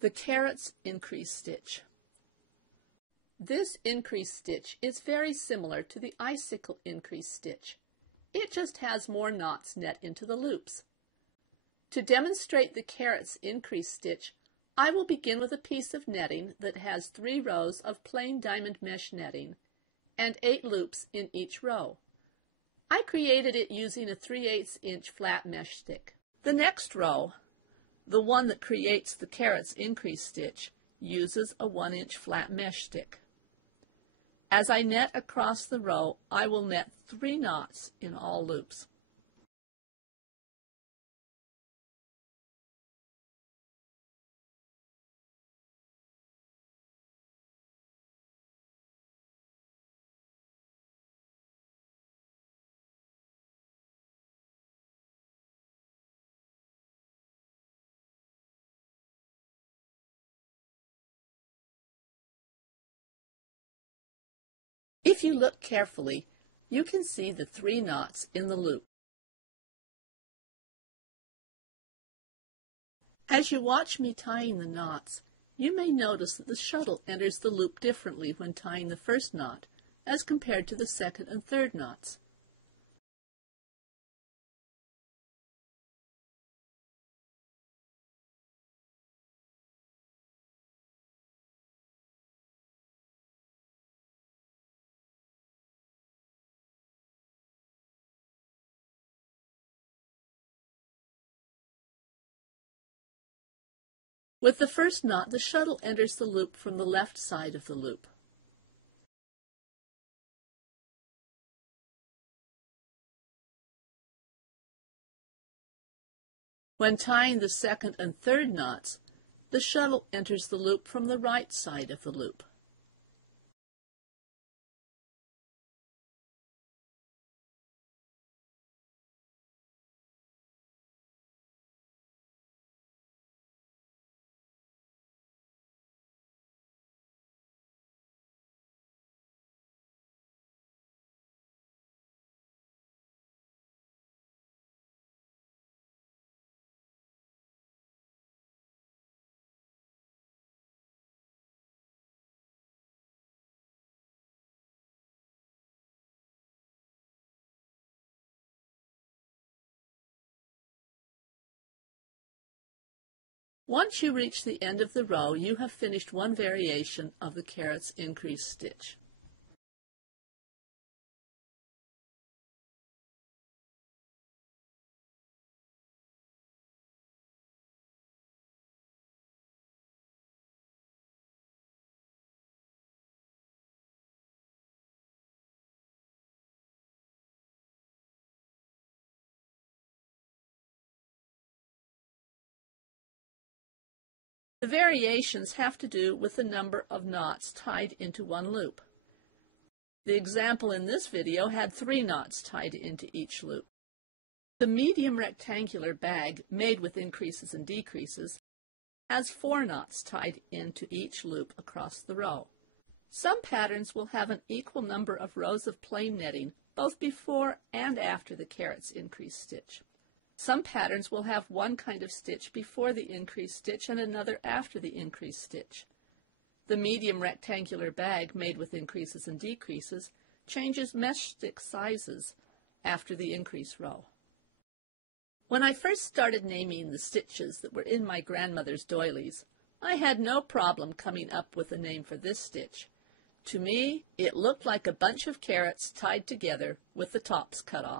The carrots increase stitch. This increase stitch is very similar to the icicle increase stitch. It just has more knots net into the loops. To demonstrate the carrots increase stitch, I will begin with a piece of netting that has 3 rows of plain diamond mesh netting and 8 loops in each row. I created it using a 3/8 inch flat mesh stick. The next row, the one that creates the carrots increase stitch, uses a 1 inch flat mesh stick. As I net across the row, I will net 3 knots in all loops. If you look carefully, you can see the 3 knots in the loop. As you watch me tying the knots, you may notice that the shuttle enters the loop differently when tying the first knot as compared to the second and third knots. With the first knot, the shuttle enters the loop from the left side of the loop. When tying the second and third knots, the shuttle enters the loop from the right side of the loop. Once you reach the end of the row, you have finished one variation of the carrots increase stitch. The variations have to do with the number of knots tied into one loop. The example in this video had 3 knots tied into each loop. The medium rectangular bag, made with increases and decreases, has 4 knots tied into each loop across the row. Some patterns will have an equal number of rows of plain netting, both before and after the carrots increase stitch. Some patterns will have one kind of stitch before the increased stitch and another after the increased stitch. The medium rectangular bag, made with increases and decreases, changes mesh stick sizes after the increase row. When I first started naming the stitches that were in my grandmother's doilies, I had no problem coming up with a name for this stitch. To me, it looked like a bunch of carrots tied together with the tops cut off.